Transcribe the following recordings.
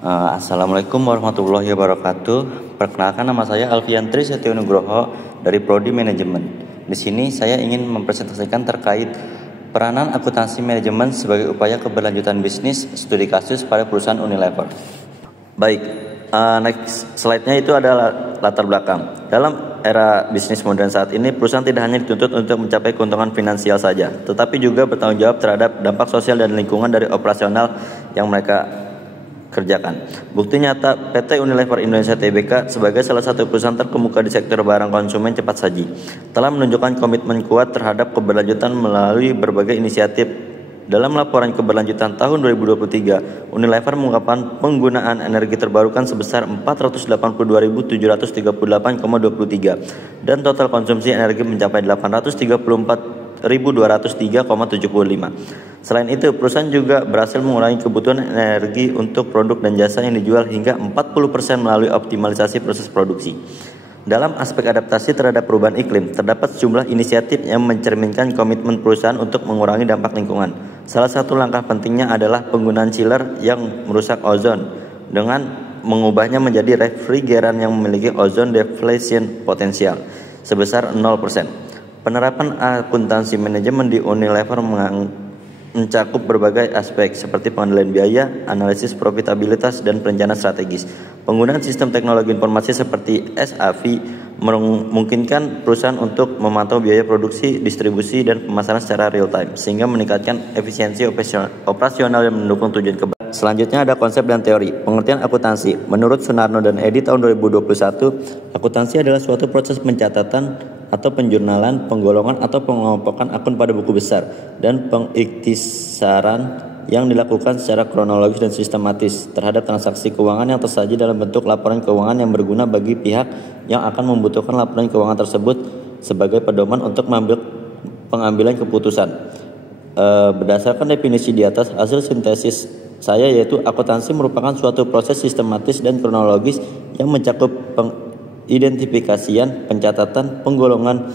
Assalamualaikum warahmatullahi wabarakatuh. Perkenalkan, nama saya Alfian Tri Setio Nugroho dari Prodi Manajemen. Di sini saya ingin mempresentasikan terkait peranan akuntansi manajemen sebagai upaya keberlanjutan bisnis studi kasus pada perusahaan Unilever. Baik, next slide-nya itu adalah latar belakang. Dalam era bisnis modern saat ini, perusahaan tidak hanya dituntut untuk mencapai keuntungan finansial saja, tetapi juga bertanggung jawab terhadap dampak sosial dan lingkungan dari operasional yang mereka kerjakan. Bukti nyata, PT Unilever Indonesia Tbk sebagai salah satu perusahaan terkemuka di sektor barang konsumen cepat saji telah menunjukkan komitmen kuat terhadap keberlanjutan melalui berbagai inisiatif. Dalam laporan keberlanjutan tahun 2023, Unilever mengungkapkan penggunaan energi terbarukan sebesar 482.738,23 dan total konsumsi energi mencapai 834.203,75. Selain itu, perusahaan juga berhasil mengurangi kebutuhan energi untuk produk dan jasa yang dijual hingga 40% melalui optimalisasi proses produksi. Dalam aspek adaptasi terhadap perubahan iklim, terdapat sejumlah inisiatif yang mencerminkan komitmen perusahaan untuk mengurangi dampak lingkungan. Salah satu langkah pentingnya adalah penggunaan chiller yang merusak ozon dengan mengubahnya menjadi refrigeran yang memiliki ozone depletion potensial sebesar 0%. Penerapan akuntansi manajemen di Unilever mencakup berbagai aspek seperti pengendalian biaya, analisis profitabilitas, dan perencanaan strategis. Penggunaan sistem teknologi informasi seperti SAP memungkinkan perusahaan untuk memantau biaya produksi, distribusi, dan pemasaran secara real time sehingga meningkatkan efisiensi operasional yang mendukung tujuan keberlanjutan. Selanjutnya ada konsep dan teori. Pengertian akuntansi. Menurut Sunarno dan Edi tahun 2021, akuntansi adalah suatu proses pencatatan atau penjurnalan, penggolongan atau pengkelompokan akun pada buku besar dan pengiktisaran yang dilakukan secara kronologis dan sistematis terhadap transaksi keuangan yang tersaji dalam bentuk laporan keuangan yang berguna bagi pihak yang akan membutuhkan laporan keuangan tersebut sebagai pedoman untuk pengambilan keputusan. Berdasarkan definisi di atas, hasil sintesis saya yaitu akuntansi merupakan suatu proses sistematis dan kronologis yang mencakup identifikasian, pencatatan, penggolongan,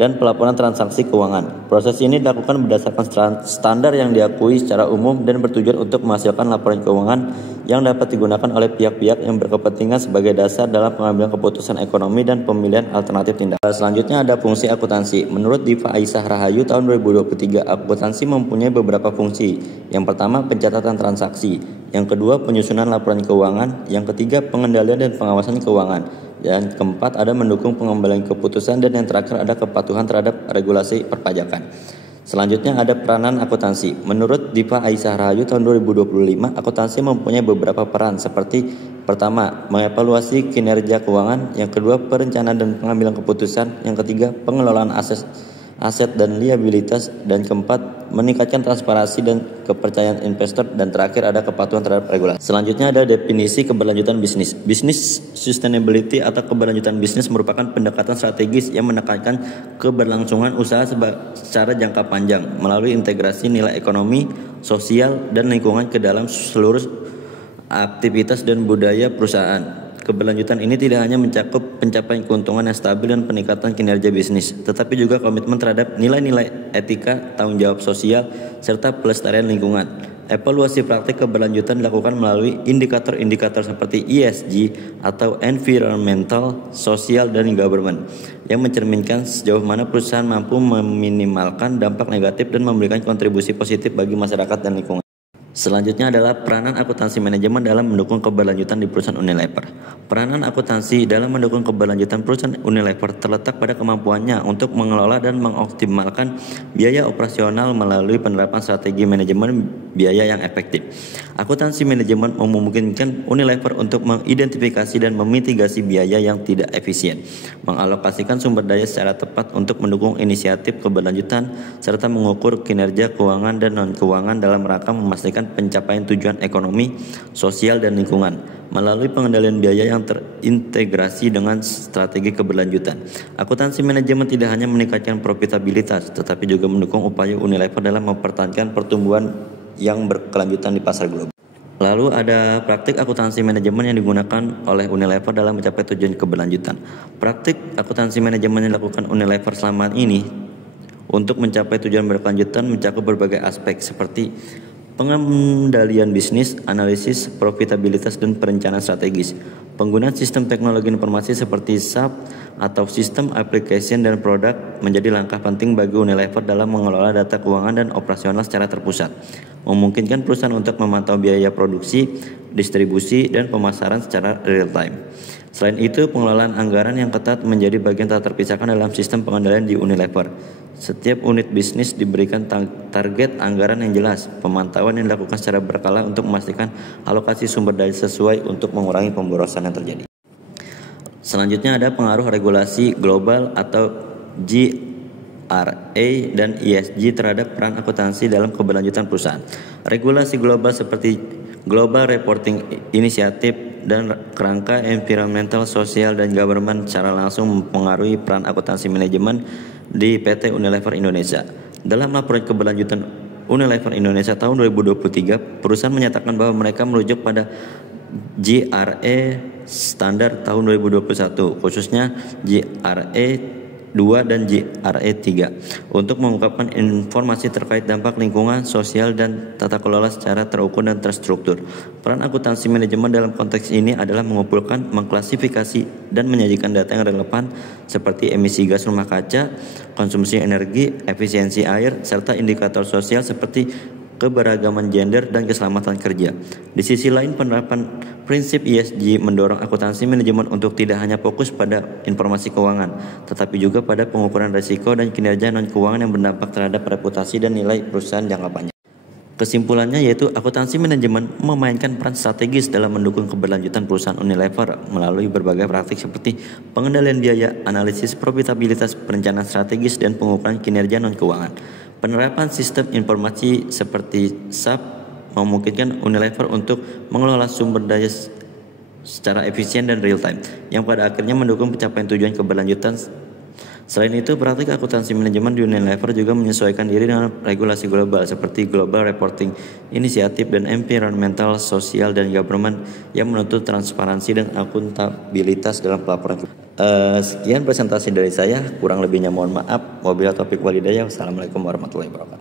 dan pelaporan transaksi keuangan. Proses ini dilakukan berdasarkan standar yang diakui secara umum dan bertujuan untuk menghasilkan laporan keuangan yang dapat digunakan oleh pihak-pihak yang berkepentingan sebagai dasar dalam pengambilan keputusan ekonomi dan pemilihan alternatif tindakan. Selanjutnya ada fungsi akuntansi. Menurut Diva Aisyah Rahayu tahun 2023, akuntansi mempunyai beberapa fungsi. Yang pertama, pencatatan transaksi. Yang kedua, penyusunan laporan keuangan. Yang ketiga, pengendalian dan pengawasan keuangan. Dan keempat, ada mendukung pengambilan keputusan, dan yang terakhir ada kepatuhan terhadap regulasi perpajakan. Selanjutnya ada peranan akuntansi. Menurut Diva Aisyah Rahayu tahun 2025, akuntansi mempunyai beberapa peran seperti pertama, mengevaluasi kinerja keuangan, yang kedua, perencanaan dan pengambilan keputusan, yang ketiga, pengelolaan aset dan liabilitas, dan keempat, meningkatkan transparansi dan kepercayaan investor, dan terakhir ada kepatuhan terhadap regulasi. Selanjutnya ada definisi keberlanjutan bisnis. Business sustainability atau keberlanjutan bisnis merupakan pendekatan strategis yang menekankan keberlangsungan usaha secara jangka panjang melalui integrasi nilai ekonomi, sosial, dan lingkungan ke dalam seluruh aktivitas dan budaya perusahaan. Keberlanjutan ini tidak hanya mencakup pencapaian keuntungan yang stabil dan peningkatan kinerja bisnis, tetapi juga komitmen terhadap nilai-nilai etika, tanggung jawab sosial, serta pelestarian lingkungan. Evaluasi praktik keberlanjutan dilakukan melalui indikator-indikator seperti ESG atau Environmental, Social, dan Government yang mencerminkan sejauh mana perusahaan mampu meminimalkan dampak negatif dan memberikan kontribusi positif bagi masyarakat dan lingkungan. Selanjutnya adalah peranan akuntansi manajemen dalam mendukung keberlanjutan di perusahaan Unilever. Peranan akuntansi dalam mendukung keberlanjutan perusahaan Unilever terletak pada kemampuannya untuk mengelola dan mengoptimalkan biaya operasional melalui penerapan strategi manajemen biaya yang efektif. Akuntansi manajemen memungkinkan Unilever untuk mengidentifikasi dan memitigasi biaya yang tidak efisien, mengalokasikan sumber daya secara tepat untuk mendukung inisiatif keberlanjutan, serta mengukur kinerja keuangan dan non-keuangan dalam rangka memastikan pencapaian tujuan ekonomi, sosial, dan lingkungan melalui pengendalian biaya yang terintegrasi dengan strategi keberlanjutan. Akuntansi manajemen tidak hanya meningkatkan profitabilitas, tetapi juga mendukung upaya Unilever dalam mempertahankan pertumbuhan yang berkelanjutan di pasar global. Lalu ada praktik akuntansi manajemen yang digunakan oleh Unilever dalam mencapai tujuan keberlanjutan. Praktik akuntansi manajemen yang dilakukan Unilever selama ini untuk mencapai tujuan berkelanjutan mencakup berbagai aspek seperti Pengendalian bisnis, analisis, profitabilitas, dan perencanaan strategis. Penggunaan sistem teknologi informasi seperti SAP atau sistem application dan produk menjadi langkah penting bagi Unilever dalam mengelola data keuangan dan operasional secara terpusat, memungkinkan perusahaan untuk memantau biaya produksi, distribusi, dan pemasaran secara real time. Selain itu, pengelolaan anggaran yang ketat menjadi bagian tak terpisahkan dalam sistem pengendalian di Unilever. Setiap unit bisnis diberikan target anggaran yang jelas, pemantauan yang dilakukan secara berkala untuk memastikan alokasi sumber daya sesuai untuk mengurangi pemborosan yang terjadi. Selanjutnya ada pengaruh regulasi global atau GRA dan ESG terhadap peran akuntansi dalam keberlanjutan perusahaan. Regulasi global seperti Global Reporting Initiative dan kerangka environmental, sosial, dan government secara langsung mempengaruhi peran akuntansi manajemen di PT Unilever Indonesia. Dalam laporan keberlanjutan Unilever Indonesia tahun 2023, perusahaan menyatakan bahwa mereka merujuk pada GRA standar tahun 2021, khususnya GRA 2 dan GRA 3 untuk mengungkapkan informasi terkait dampak lingkungan, sosial, dan tata kelola secara terukur dan terstruktur. Peran akuntansi manajemen dalam konteks ini adalah mengumpulkan, mengklasifikasi, dan menyajikan data yang relevan seperti emisi gas rumah kaca, konsumsi energi, efisiensi air, serta indikator sosial seperti keberagaman gender dan keselamatan kerja. Di sisi lain, penerapan prinsip ESG mendorong akuntansi manajemen untuk tidak hanya fokus pada informasi keuangan, tetapi juga pada pengukuran risiko dan kinerja non-keuangan yang berdampak terhadap reputasi dan nilai perusahaan jangka panjang. Kesimpulannya yaitu akuntansi manajemen memainkan peran strategis dalam mendukung keberlanjutan perusahaan Unilever melalui berbagai praktik seperti pengendalian biaya, analisis profitabilitas, perencanaan strategis, dan pengukuran kinerja non-keuangan. Penerapan sistem informasi seperti SAP memungkinkan Unilever untuk mengelola sumber daya secara efisien dan real time, yang pada akhirnya mendukung pencapaian tujuan keberlanjutan. Selain itu, praktik akuntansi manajemen di Unilever juga menyesuaikan diri dengan regulasi global seperti Global Reporting Initiative dan Environmental, Social, dan Government yang menuntut transparansi dan akuntabilitas dalam pelaporan. Sekian presentasi dari saya, kurang lebihnya mohon maaf. Wabillahi taufiq walhidayah. Wassalamualaikum warahmatullahi wabarakatuh.